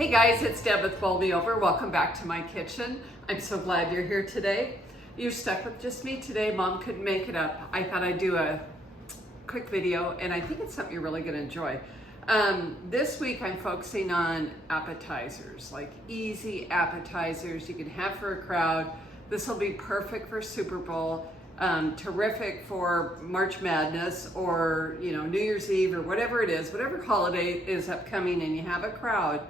Hey guys, it's Deb with Bowl Me Over. Welcome back to my kitchen. I'm so glad you're here today. You're stuck with just me today. Mom couldn't make it up. I thought I'd do a quick video, and I think it's something you're really going to enjoy. This week I'm focusing on appetizers, like easy appetizers you can have for a crowd. This will be perfect for Super Bowl, terrific for March Madness or New Year's Eve or whatever it is, whatever holiday is upcoming and you have a crowd.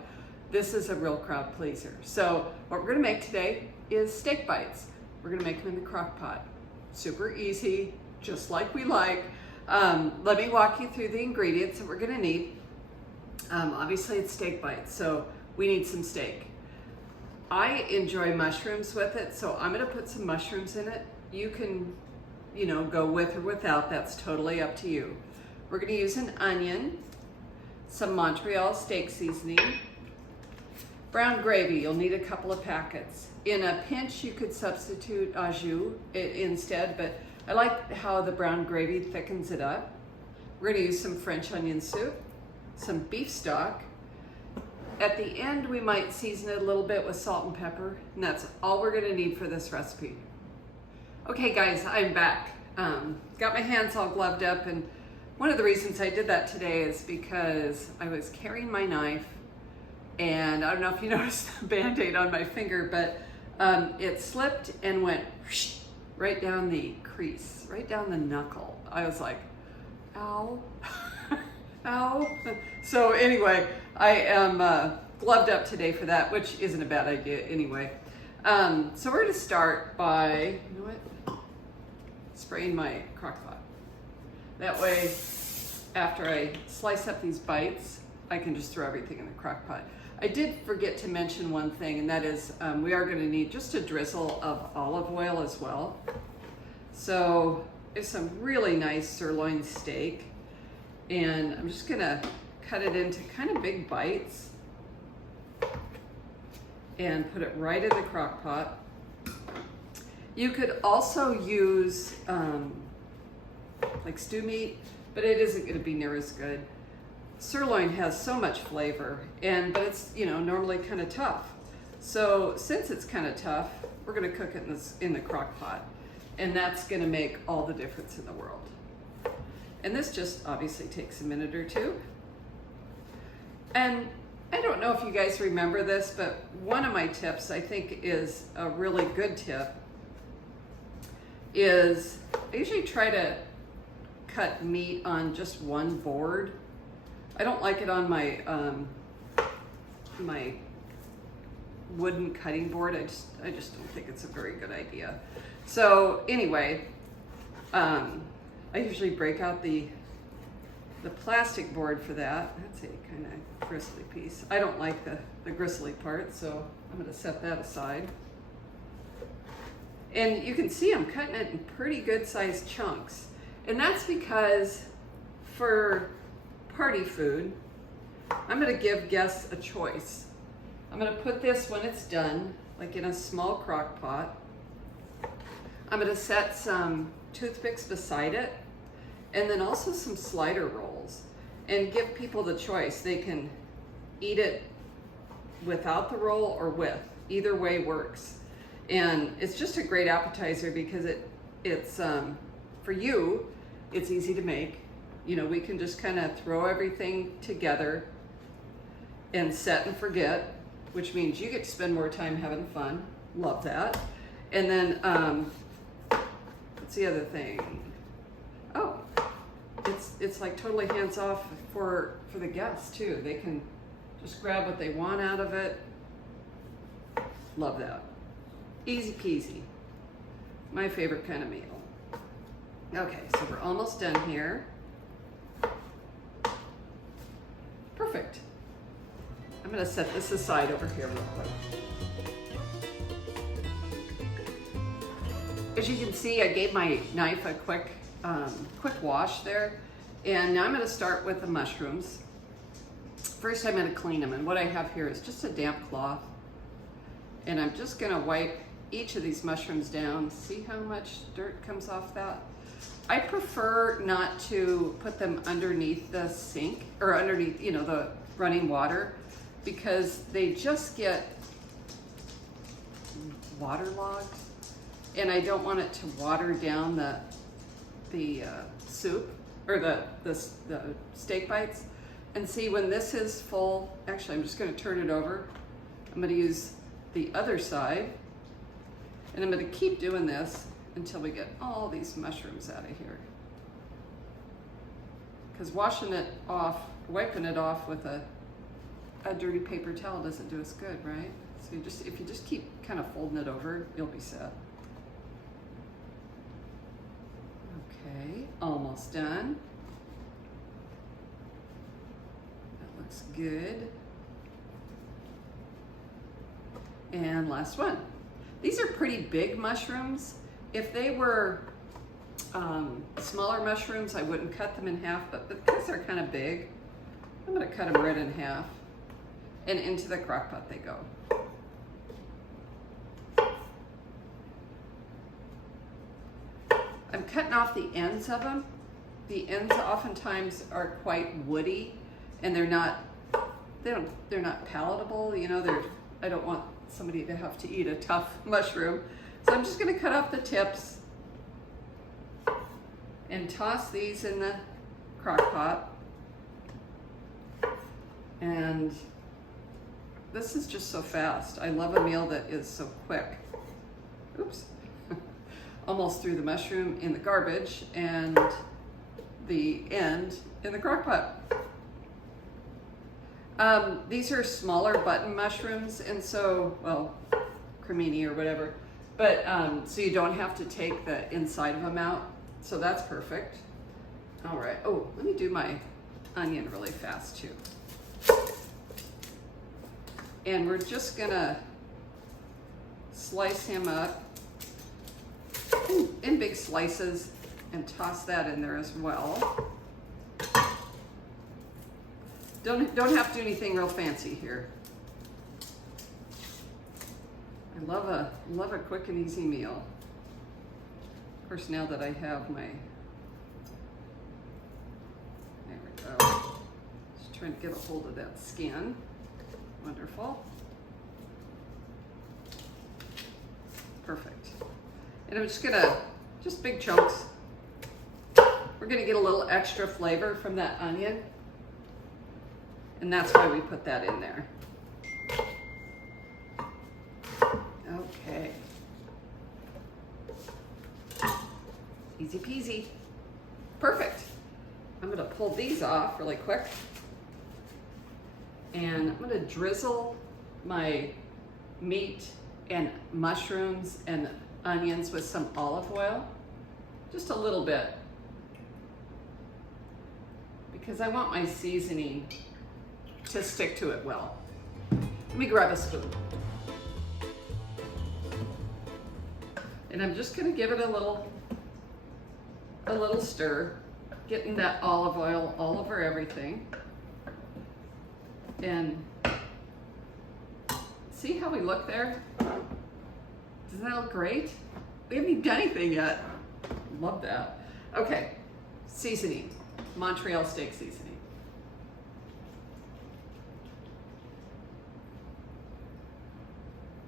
This is a real crowd pleaser. So what we're gonna make today is steak bites. We're gonna make them in the crock pot. Super easy, just like we like. Let me walk you through the ingredients that we're gonna need. Obviously it's steak bites, so we need some steak. I enjoy mushrooms with it, so I'm gonna put some mushrooms in it. You can, go with or without, that's totally up to you. We're gonna use an onion, some Montreal steak seasoning, brown gravy, you'll need a couple of packets. In a pinch, you could substitute au jus instead, but I like how the brown gravy thickens it up. We're gonna use some French onion soup, some beef stock. At the end, we might season it a little bit with salt and pepper, and that's all we're gonna need for this recipe. Okay guys, I'm back. Got my hands all gloved up, and one of the reasons I did that today is because I was carrying my knife, and I don't know if you noticed the Band-Aid on my finger, but it slipped and went right down the crease, right down the knuckle. I was like, ow, ow. So anyway, I am gloved up today for that, which isn't a bad idea anyway. So we're gonna start by, spraying my crock pot. That way, after I slice up these bites, I can just throw everything in the crock pot. I did forget to mention one thing, and that is we are gonna need just a drizzle of olive oil as well. So it's some really nice sirloin steak, and I'm just gonna cut it into kind of big bites and put it right in the crock pot. You could also use like stew meat, but it isn't gonna be near as good. Sirloin has so much flavor, but it's normally kind of tough. So since it's kind of tough, we're gonna cook it in the crock pot, and that's gonna make all the difference in the world. And this just obviously takes a minute or two. And I don't know if you guys remember this, but one of my tips I think is a really good tip is I usually try to cut meat on just one board. I don't like it on my my wooden cutting board. I just don't think it's a very good idea. So anyway, I usually break out the plastic board for that. That's a kind of gristly piece. I don't like the gristly part, so I'm gonna set that aside. And you can see I'm cutting it in pretty good sized chunks. And that's because for party food, I'm gonna give guests a choice. I'm gonna put this when it's done, like in a small crock pot. I'm gonna set some toothpicks beside it, and then also some slider rolls, and give people the choice. They can eat it without the roll or with. Either way works. And it's just a great appetizer because it's for you, it's easy to make. We can just kind of throw everything together and set and forget, which means you get to spend more time having fun. Love that. And then, what's the other thing? Oh, it's like totally hands off for the guests too. They can just grab what they want out of it. Love that. Easy peasy. My favorite kind of meal. Okay, so we're almost done here. Perfect. I'm gonna set this aside over here real quick. As you can see, I gave my knife a quick wash there. And now I'm gonna start with the mushrooms. First, I'm gonna clean them. And what I have here is just a damp cloth. And I'm just gonna wipe each of these mushrooms down. See how much dirt comes off that? I prefer not to put them underneath the sink or underneath, the running water. because they just get waterlogged, and I don't want it to water down the soup or the steak bites. And see, when this is full, actually I'm just going to turn it over. I'm going to use the other side, and I'm going to keep doing this until we get all these mushrooms out of here. Because washing it off, wiping it off with a dirty paper towel doesn't do us good, right? So if you just keep kind of folding it over, you'll be set. Okay, almost done. That looks good. And last one. These are pretty big mushrooms. If they were smaller mushrooms, I wouldn't cut them in half, but because they're kind of big, I'm going to cut them right in half, and into the crock pot they go. I'm cutting off the ends of them. The ends oftentimes are quite woody, and they're not palatable. You know, I don't want somebody to have to eat a tough mushroom. So I'm just going to cut off the tips and toss these in the crock pot. And this is just so fast. I love a meal that is so quick. Oops. Almost threw the mushroom in the garbage and the end in the crock pot. These are smaller button mushrooms, and so, well, cremini or whatever, but so you don't have to take the inside of them out. So that's perfect. All right. Oh, let me do my onion really fast too. And we're just gonna slice him up in big slices and toss that in there as well. Don't have to do anything real fancy here. I love a quick and easy meal. Of course, now that I have my, there we go. Just trying to get a hold of that skin. Wonderful. Perfect. And I'm just gonna, just big chunks. We're gonna get a little extra flavor from that onion. And that's why we put that in there. Okay. Easy peasy. Perfect. I'm gonna pull these off really quick. And I'm gonna drizzle my meat and mushrooms and onions with some olive oil. Just a little bit. Because I want my seasoning to stick to it well. Let me grab a spoon. And I'm just gonna give it a little stir, getting that olive oil all over everything. And see how we look there? Doesn't that look great? We haven't even done anything yet. Love that. Okay, seasoning, Montreal steak seasoning.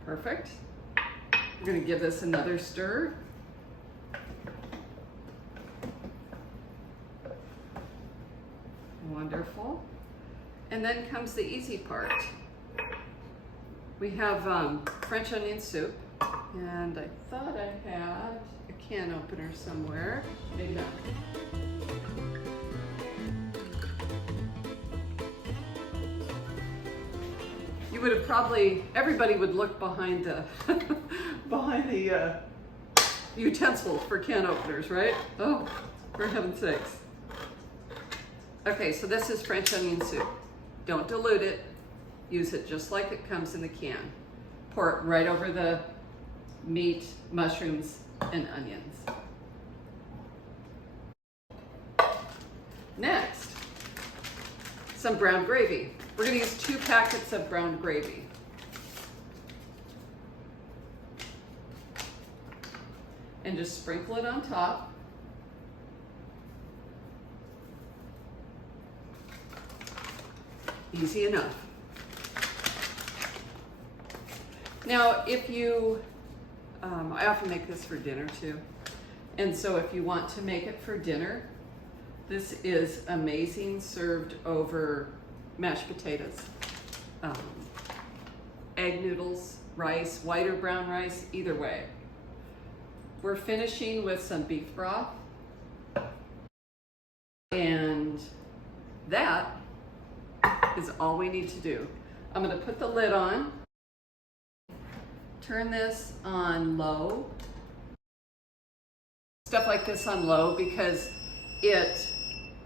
Perfect. We're gonna give this another stir. Wonderful. And then comes the easy part. We have French onion soup, and I thought I had a can opener somewhere. Maybe not. You would have probably, everybody would look behind the behind the utensils for can openers, right? Oh, for heaven's sakes. Okay, so this is French onion soup. Don't dilute it. Use it just like it comes in the can. Pour it right over the meat, mushrooms, and onions. Next, some brown gravy. We're gonna use 2 packets of brown gravy. And just sprinkle it on top. Easy enough. Now, if you, I often make this for dinner too. And so if you want to make it for dinner, this is amazing served over mashed potatoes, egg noodles, rice, white or brown rice, either way. We're finishing with some beef broth. And that is all we need to do. I'm gonna put the lid on, turn this on low. Stuff like this on low because it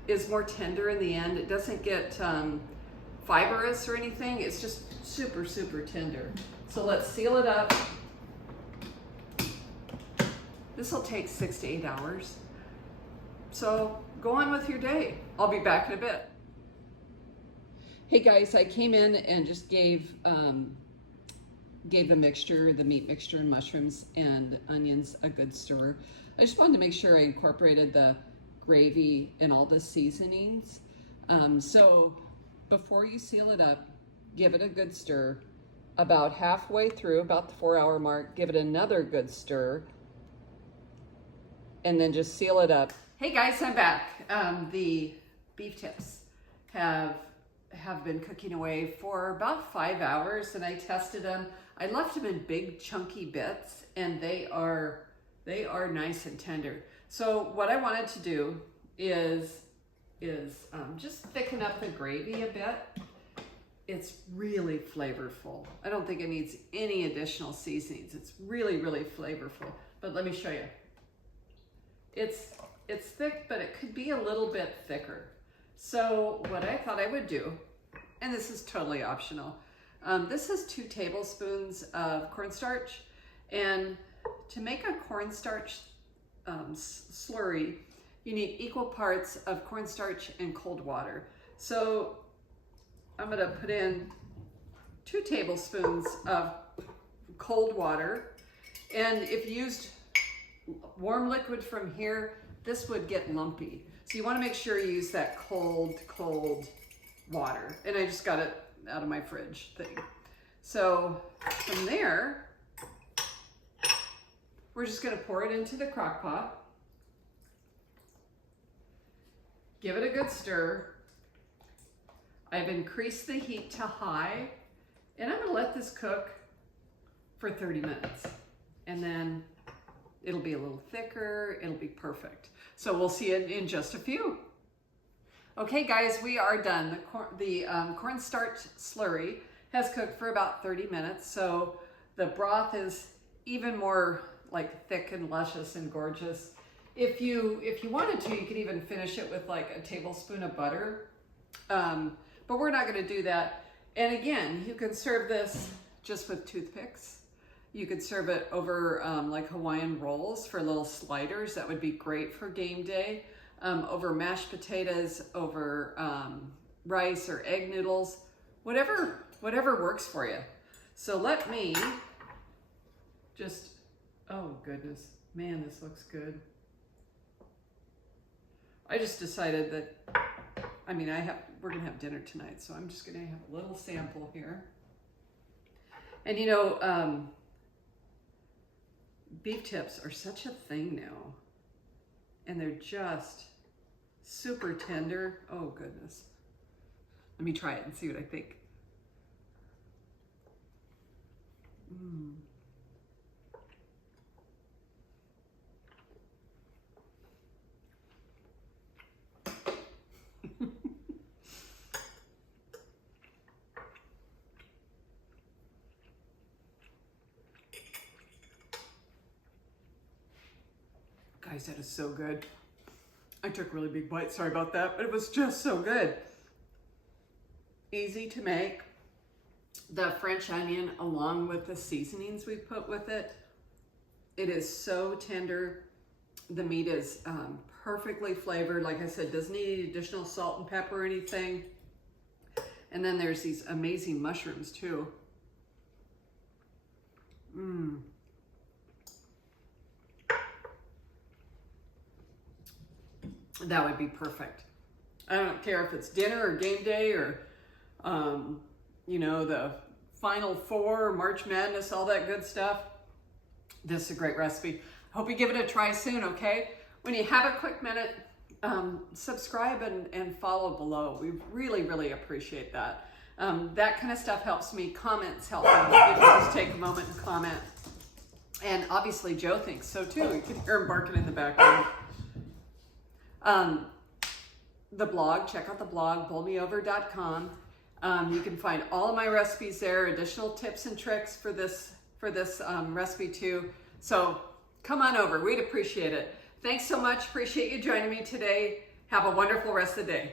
is more tender in the end. It doesn't get fibrous or anything. It's just super, super tender. So let's seal it up. This will take 6 to 8 hours. So go on with your day. I'll be back in a bit. Hey guys, I came in and just gave the mixture, the meat mixture and mushrooms and onions a good stir. I just wanted to make sure I incorporated the gravy and all the seasonings. So before you seal it up, give it a good stir. About halfway through, about the 4-hour mark, give it another good stir, and then just seal it up. Hey guys, I'm back. The beef tips have been cooking away for about 5 hours, and I tested them. I left them in big chunky bits, and they are nice and tender. So what I wanted to do is just thicken up the gravy a bit. It's really flavorful. I don't think it needs any additional seasonings. It's really, really flavorful. But let me show you. It's thick, but it could be a little bit thicker. So what I thought I would do, and this is totally optional, this is 2 tablespoons of cornstarch, and to make a cornstarch slurry, you need equal parts of cornstarch and cold water. So I'm gonna put in 2 tablespoons of cold water, and if you used warm liquid from here, this would get lumpy. So you wanna make sure you use that cold water. And I just got it out of my fridge thing. So from there, we're just gonna pour it into the crock pot. Give it a good stir. I've increased the heat to high, and I'm gonna let this cook for 30 minutes. And then it'll be a little thicker, it'll be perfect. So we'll see it in just a few. Okay guys, we are done. The cornstarch slurry has cooked for about 30 minutes, so the broth is even more like thick and luscious and gorgeous. If you wanted to, you could even finish it with like a tablespoon of butter, but we're not gonna do that. And again, you can serve this just with toothpicks. You could serve it over like Hawaiian rolls for little sliders. That would be great for game day. Over mashed potatoes, over rice or egg noodles, whatever works for you. So let me just, oh goodness, man, this looks good. I just decided that, I mean, we're gonna have dinner tonight, so I'm just gonna have a little sample here. And you know, beef tips are such a thing now, and they're just super tender. Oh goodness. Let me try it and see what I think. Guys, that is so good. I took a really big bite, sorry about that, but it was just so good. Easy to make. The French onion, along with the seasonings we put with it, it is so tender. The meat is perfectly flavored. Like I said, doesn't need any additional salt and pepper or anything. And then there's these amazing mushrooms too. That would be perfect. I don't care if it's dinner or game day or, you know, the Final Four, March Madness, all that good stuff. This is a great recipe. Hope you give it a try soon, okay? When you have a quick minute, subscribe and follow below. We really, really appreciate that. That kind of stuff helps me. Comments help me. You can just take a moment and comment. And obviously Joe thinks so too. You can hear him barking in the background. The blog, check out the blog, bowlmeover.com. You can find all of my recipes there, additional tips and tricks for this recipe too. So come on over, we'd appreciate it. Thanks so much, appreciate you joining me today. Have a wonderful rest of the day.